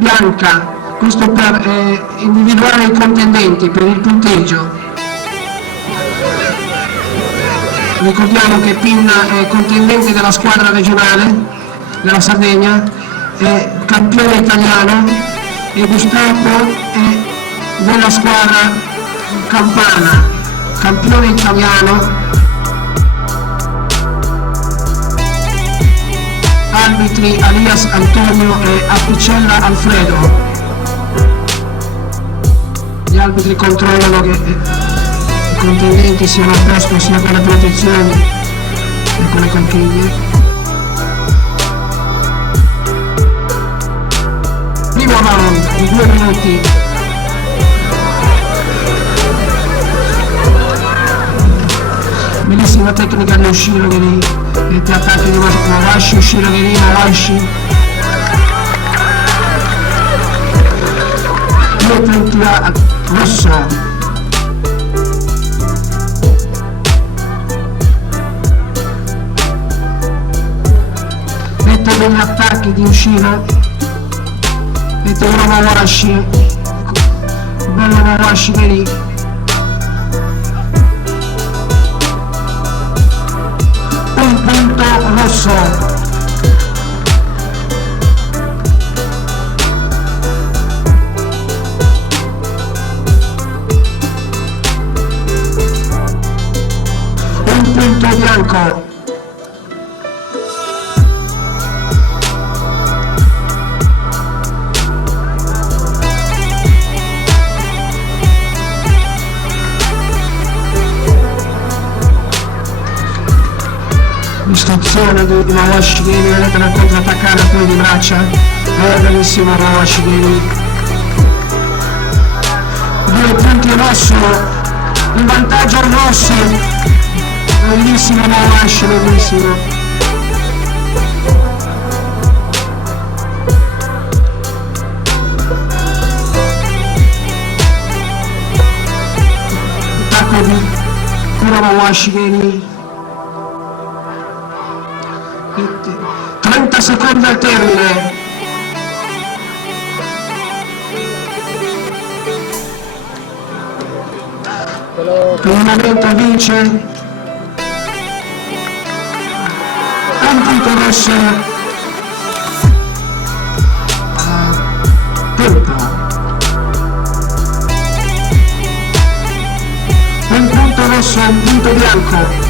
bianca, questo per individuare i contendenti per il punteggio. Ricordiamo che Pinna è contendente della squadra regionale della Sardegna, è campione italiano, e Gustavo è della squadra campana, campione italiano. Arbitri Alias Antonio e Apicella Alfredo. Gli arbitri controllano che i contendenti siano a posto sia con le protezioni che con le conchiglie. Primo round di 2 minuti. Bellissima tecnica di Shirogiri, e ti attacchi di Mawashi, Shirogiri, Mawashi. 2 punti a rosso. Mette degli attacchi di Ushiro, mette uno Mawashi, bello Mawashi Giri. Un punto rosso. Un punto bianco. Istruzione di Mawashi Giri, vedete nel controattaccare poi di braccia, bellissimo Mawashi Giri. 2 punti rosso, in vantaggio rosso, bellissimo Mawashi, bellissimo. Attacco di Kuro Mawashi Giri. 30 secondi al termine. Per il momento vince un punto rosso. Tempo. Un punto rosso e un punto bianco.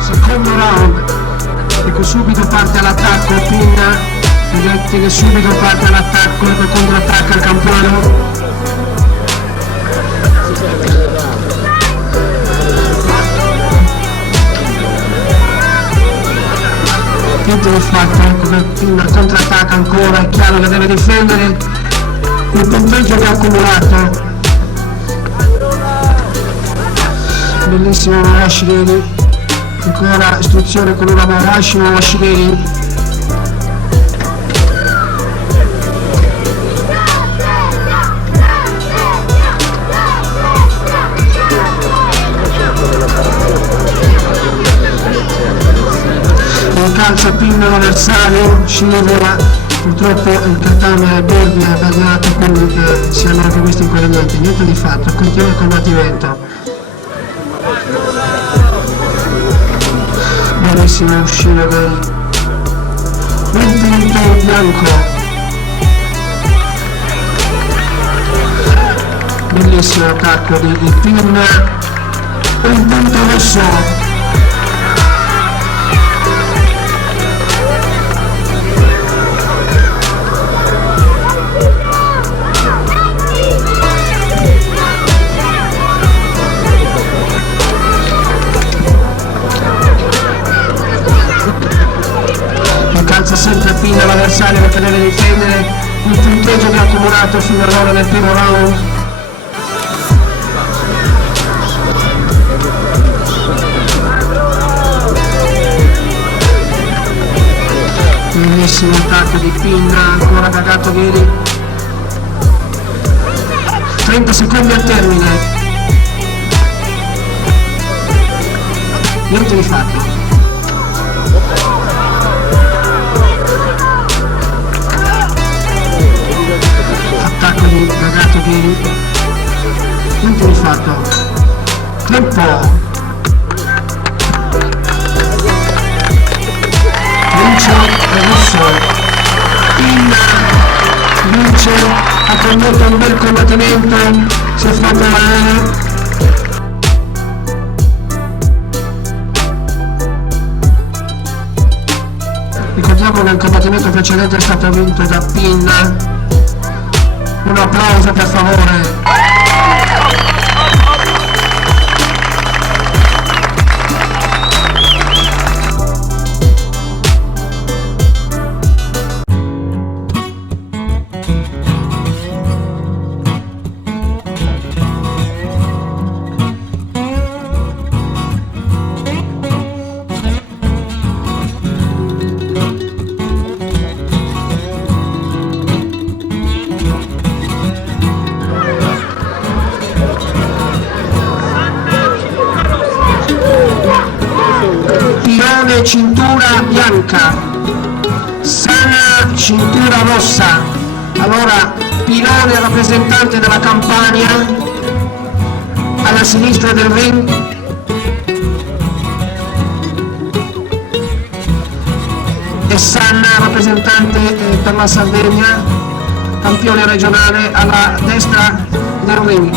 Secondo round, ecco, subito parte all'attacco Pinna, vedete che subito parte all'attacco e contrattacca il campano. Niente di fatto, ecco che Pinna contrattacca ancora, è chiaro che deve difendere il punteggio che ha accumulato. Bellissimo Mawashi Giri. Ancora istruzione con una Mawashi Giri. Calcia Pinna l'avversario, scivola, purtroppo il katana è verde, è bagnato, quindi si hanno anche questi inconvenienti. Niente di fatto, continua il combattimento. Bellissimo uscire del punto bianco. Bellissimo attacco di Pinna. Un punto rosso. Sempre Pinna l'avversario perché deve difendere il punteggio che ha accumulato fino ad ora nel primo round. Bellissimo attacco di Pinna, ancora cagato Giri. 30 secondi al termine. Niente di fatto. Attacco di Gagato di niente di fatto. Tempo. Vince Rosso. Vince, ha condotto un bel combattimento, si è fatto male. Ricordiamo che il combattimento precedente è stato vinto da Pinna. Un applauso per favore. Cintura bianca, Sana cintura rossa. Allora Pilone, rappresentante della Campania, alla sinistra del ring, e Sanna, rappresentante per la Sardegna, campione regionale, alla destra del ring.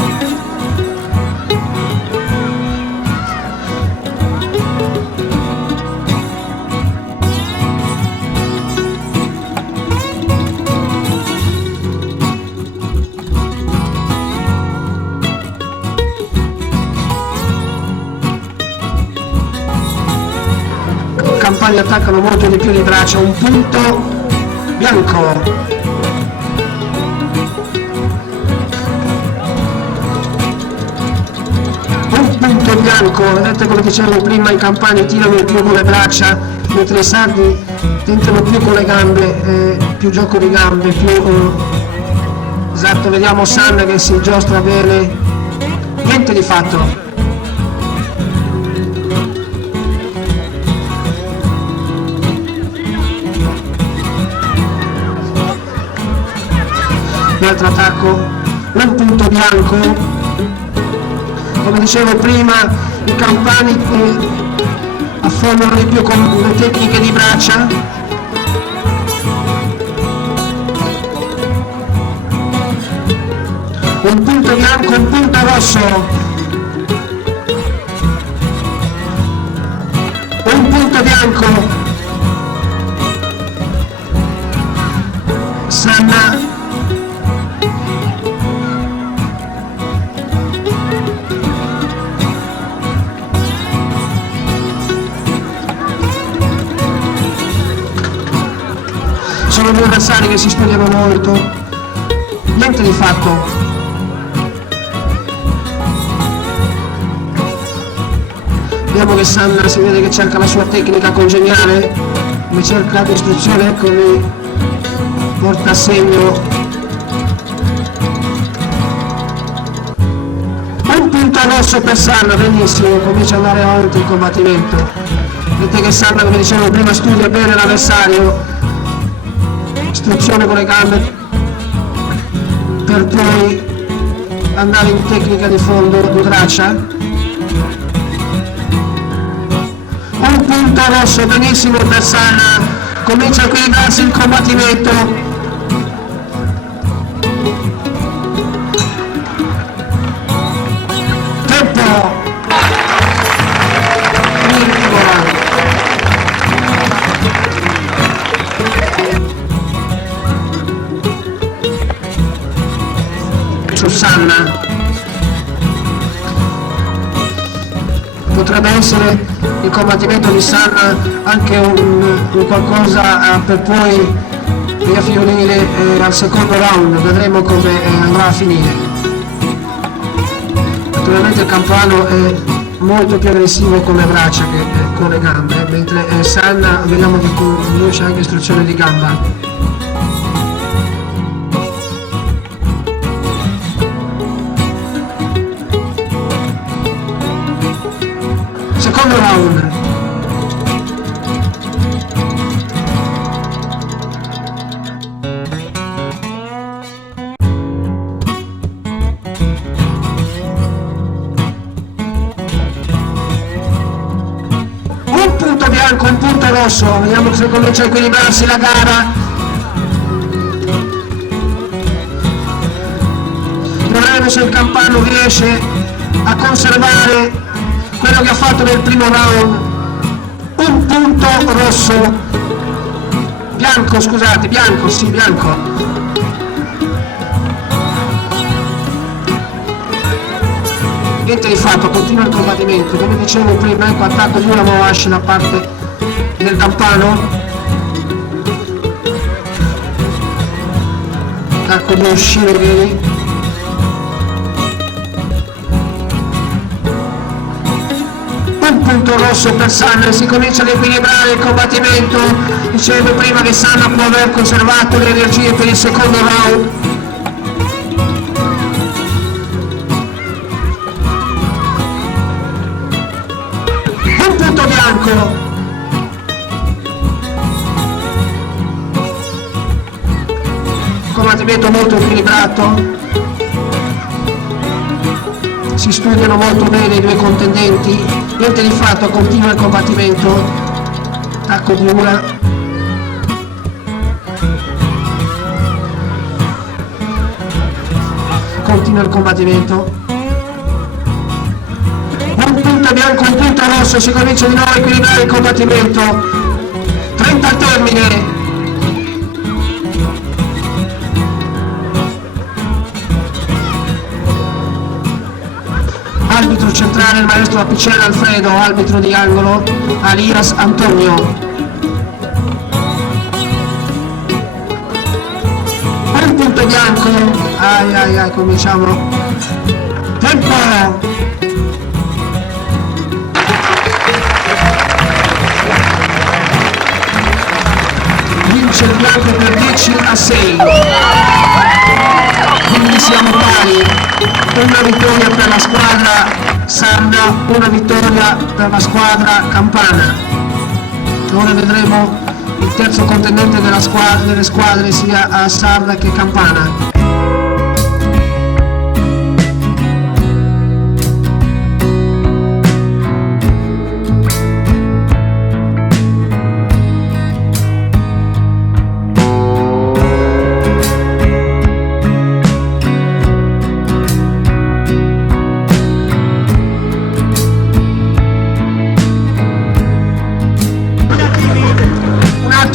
Campani attaccano molto di più di braccia, un punto bianco. Un punto bianco, vedete come dicevo prima, i Campani tirano più con le braccia, mentre i sardi tentano più con le gambe, più gioco di gambe, più esatto, vediamo Sanna che si giostra bene, niente di fatto. Un altro attacco, un punto bianco, come dicevo prima i Campani affondano di più con le tecniche di braccia. Un punto bianco, un punto rosso, un punto bianco, Sanna. Sono due avversari che si spogliano molto, niente di fatto. Vediamo che Sanna si vede che cerca la sua tecnica congeniale, come cerca l'istruzione, ecco lì, porta a segno. Un punto rosso per Sanna, benissimo, comincia ad andare avanti il combattimento. Vedete che Sanna, come dicevo prima, studia bene l'avversario, istruzione con le gambe per poi andare in tecnica di fondo di braccia. Un punto rosso, benissimo per Sanna, comincia a equilibrarsi il combattimento. Tempo. Sanna potrebbe essere il combattimento di Sanna anche un qualcosa per poi riaffinire al secondo round, vedremo come andrà a finire. Naturalmente il Campano è molto più aggressivo con le braccia che con le gambe, mentre Sanna vediamo che conosce anche istruzione di gamba. rosso, vediamo se comincia a equilibrarsi la gara. Vedremo se il Campano riesce a conservare quello che ha fatto nel primo round. Un punto rosso, bianco, scusate, bianco, sì, bianco. Niente di fatto, continua il combattimento, come dicevo prima, ecco, attacco di una Moash da parte del Campano, attacco di uscire vedi. Un punto rosso per Sanna, si comincia ad equilibrare il combattimento, dicevo prima che Sanna può aver conservato le energie per il secondo round. Un punto bianco. Combattimento molto equilibrato, si studiano molto bene i due contendenti, niente di fatto, continua il combattimento, attacco di una, continua il combattimento, un punto bianco, un punto rosso, si comincia di nuovo a equilibrare il combattimento, 30 al termine. Arbitro centrale il maestro Apicella Alfredo, arbitro di angolo Alias Antonio. Un punto bianco, ai, cominciamo. Tempo! Vince il bianco per 10-6. Quindi siamo pari. Una vittoria per la squadra sarda, una vittoria per la squadra campana. Ora vedremo il terzo contendente delle squadre sia a sarda che campana.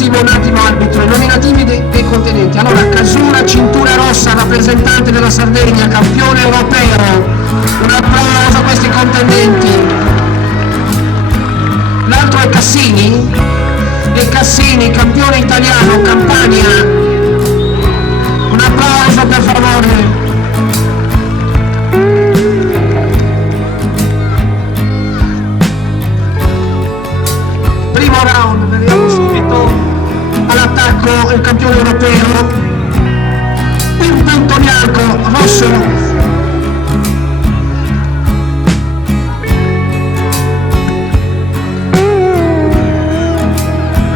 Un attimo arbitro, i nominativi dei contendenti. Allora, Casura, cintura rossa, rappresentante della Sardegna, campione europeo. Un applauso a questi contendenti. L'altro è Cassini, e Cassini, campione italiano, Campania. Un applauso per favore. Primo round, vediamo subito. All'attacco il campione europeo, un punto bianco, rosso,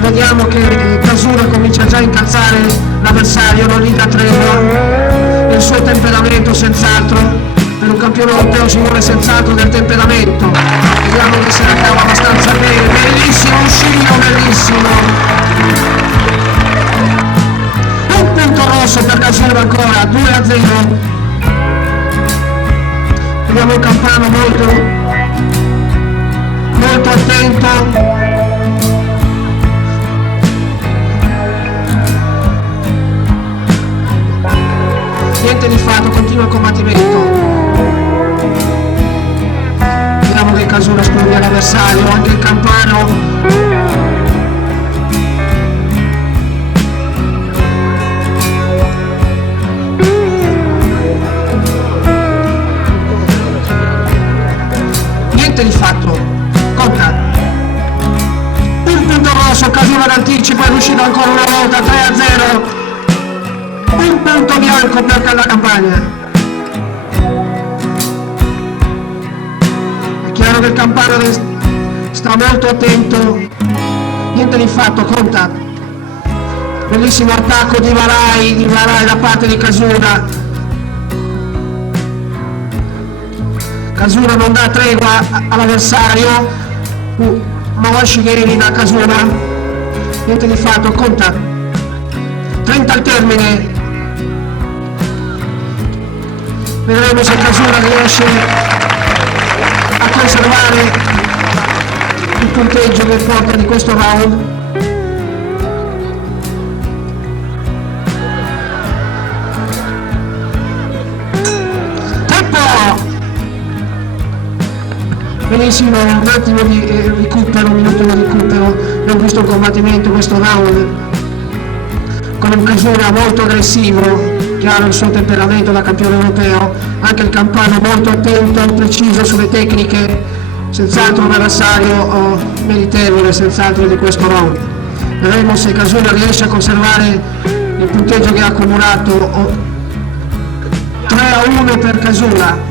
vediamo che Casura comincia già a incalzare l'avversario, non gli dà tregua, il suo temperamento senz'altro, per un campione europeo ci vuole senz'altro del temperamento, vediamo che se la cava abbastanza bene, bellissimo, un sciglio bellissimo. Un punto rosso per Casura ancora, 2-0. Vediamo il Campano molto attento. Niente di fatto, continua il combattimento. Vediamo che Casura studia l'avversario, anche il Campano. Di fatto, conta un punto rosso, Casura d'anticipo, è riuscito ancora una volta, 3-0, un punto bianco per la Campania. È chiaro che il Campano sta molto attento, niente di fatto, conta, bellissimo attacco di Varai da parte di Casura. Casura non dà tregua all'avversario, Mawashigiri da Casura, niente di fatto, conta 30 al termine. Vedremo se Casura riesce a conservare il punteggio che porta di questo round. Benissimo, un attimo di recupero, un minuto di recupero. Abbiamo visto il combattimento, questo round con un Casura molto aggressivo, chiaro il suo temperamento da campione europeo, anche il Campano molto attento, preciso sulle tecniche, senz'altro un avversario meritevole, senz'altro di questo round. Vedremo se Casura riesce a conservare il punteggio che ha accumulato, 3-1 per Casura.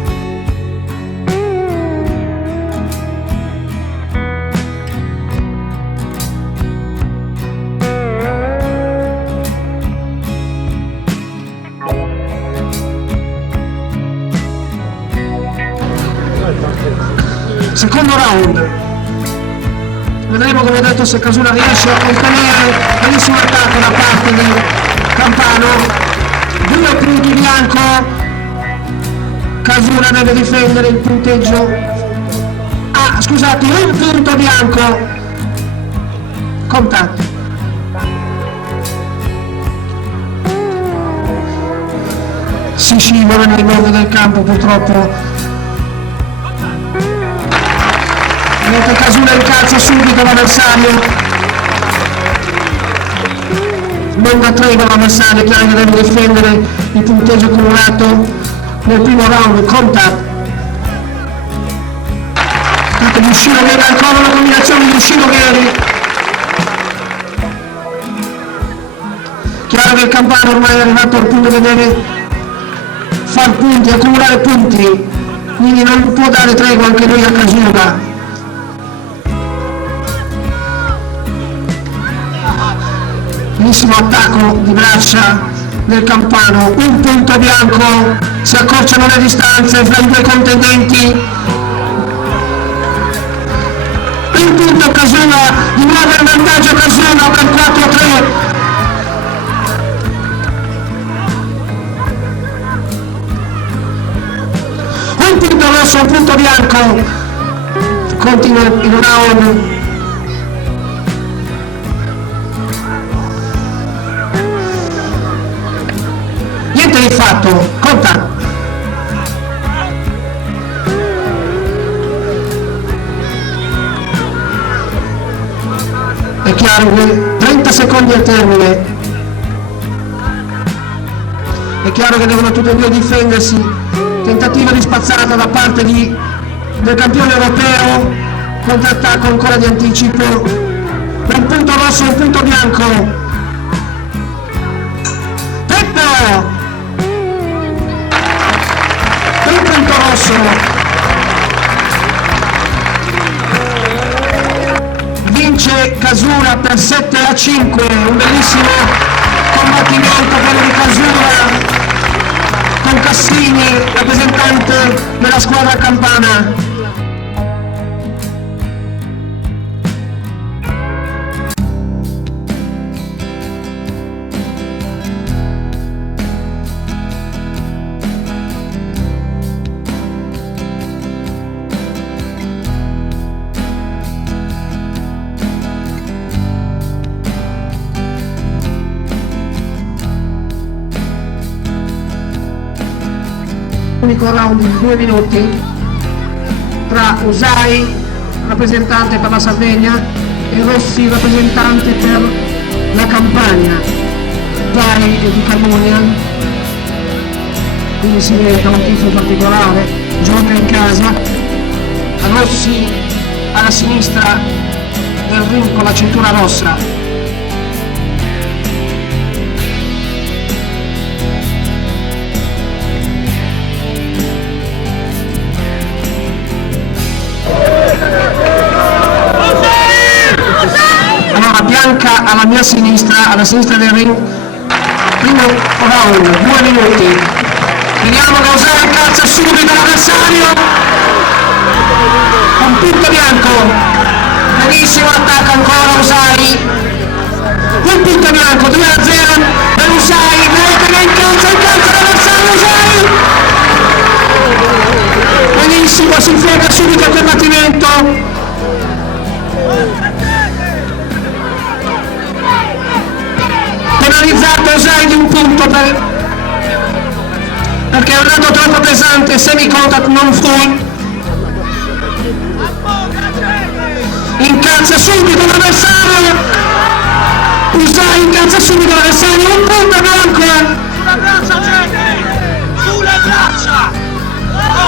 Secondo round, vedremo come detto se Casura riesce a contenere. Benissimo attacco da parte del Campano, 2 punti bianco, Casura deve difendere il punteggio, scusate, 1 punto bianco, contatto. Si scivola nel mondo del campo purtroppo. Mentre Casura incalza subito l'avversario, non da tregua l'avversario, chiaro che deve difendere il punteggio accumulato nel primo round. Contact, tanto di uscire bene, ancora una combinazione di uscire veri, chiaro che il Campano ormai è arrivato al punto che deve far punti, accumulare punti, quindi non può dare tregua anche lui a Casura. Benissimo attacco di braccia del Campano, 1 punto bianco, si accorciano le distanze fra i due contendenti. 1 punto Casura, di nuovo in vantaggio Casura per 4-3. Un punto rosso, 1 punto bianco, continua il round. Di fatto, conta. È chiaro che 30 secondi al termine, è chiaro che devono tutti e due difendersi. Tentativo di spazzata da parte del campione europeo, contrattacco ancora di anticipo, 1 punto rosso e 1 punto bianco. Peppo! Vince Casura per 7-5, un bellissimo combattimento quello di Casura con Cassini, rappresentante della squadra campana. Unico round di 2 minuti tra Usai, rappresentante per la Sardegna, e Rossi, rappresentante per la Campania. Usai è di Carmonia, quindi si merita un tifo particolare, gioca in casa. Rossi alla sinistra del ring con la cintura rossa. Bianca alla mia sinistra, alla sinistra del ring, primo round, 2 minuti. Vediamo che Usai calcia subito l'avversario, un punto bianco, benissimo attacco ancora Usai, un punto bianco, 2-0 per Usai, Greta che incalza l'avversario, Usai! Benissimo, si frega subito il combattimento. Penalizzato Usai di un punto perché è un dato troppo pesante, semi-contact non full. Incalza subito l'avversario, Usai incalza subito l'avversario, un punto bianco. Sulla braccia, gente! Sulle braccia!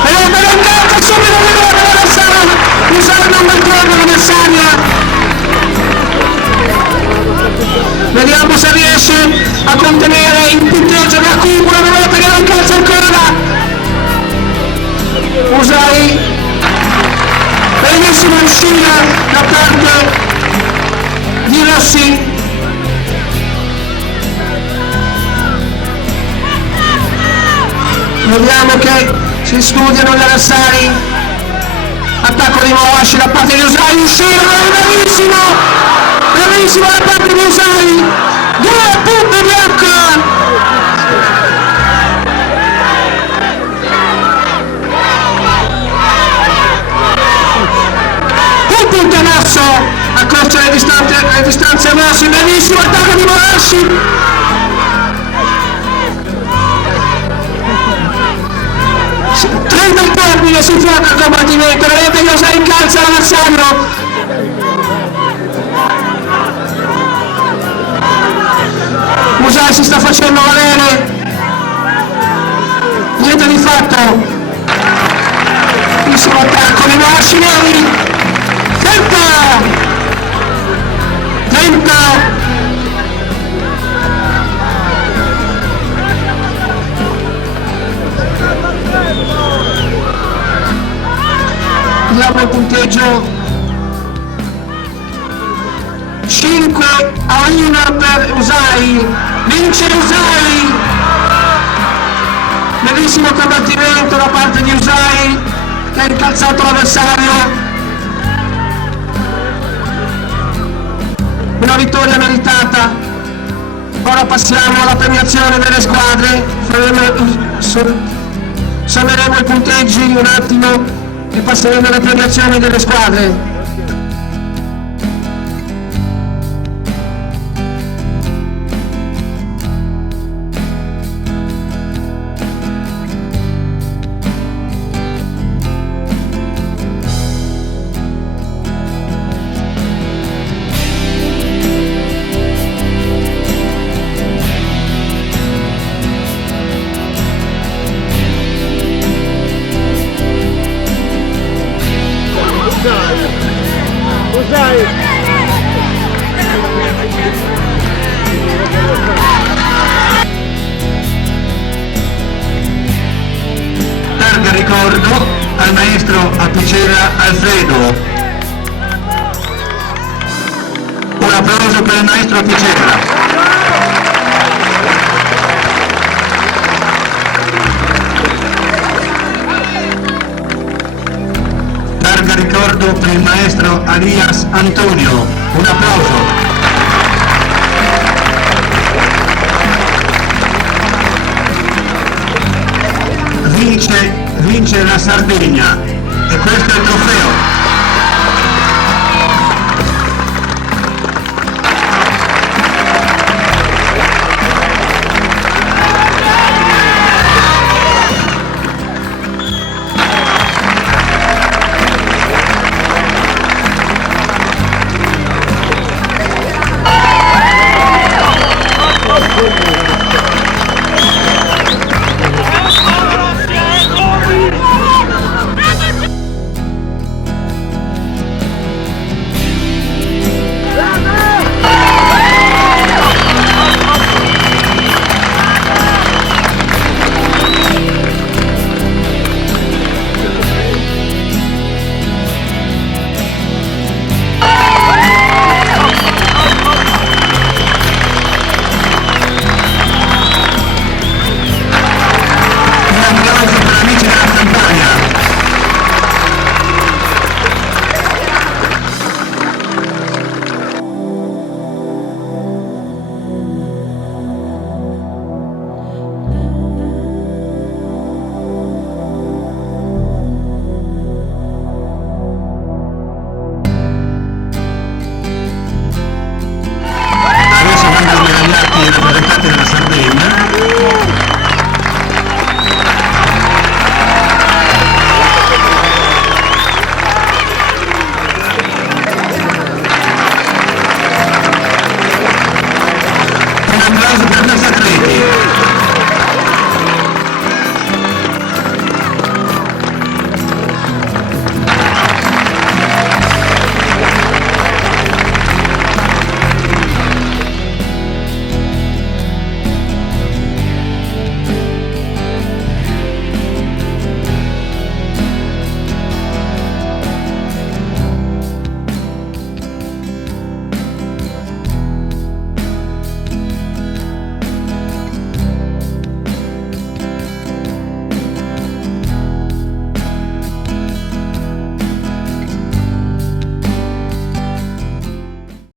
Però incalza subito l'avversario, Usai non mantiene l'avversario. Vediamo se riesce a contenere il punteggio che accumula una volta che non calcia ancora. Usai, benissima uscita da parte di Rossi. Vediamo che si studiano gli avversari. Attacco di Moashi da parte di Usai, uscita, bellissimo da parte di Usai, 2 punti bianco. Un punto adesso, accorcia le distanze a Moashi, bellissimo attacco di Moashi. Trenta il termine, si fuoca il combattimento, vedete che Usai incalza l'avversario. Usai si sta facendo valere, niente di fatto, il suo attacco di Moashi, tenta, vediamo il punteggio, 5-1 per Usai, vince Usai, bellissimo combattimento da parte di Usai che ha incalzato l'avversario, una vittoria meritata. Ora passiamo alla premiazione delle squadre, sommeremo i punteggi un attimo e passeremo alle premiazioni delle squadre. Targa ricordo al maestro Apicera Alfredo. Un applauso per il maestro Apicera. Targa ricordo per il maestro Arias Antonio. Un applauso. Vince la Sardegna e questo è il trofeo.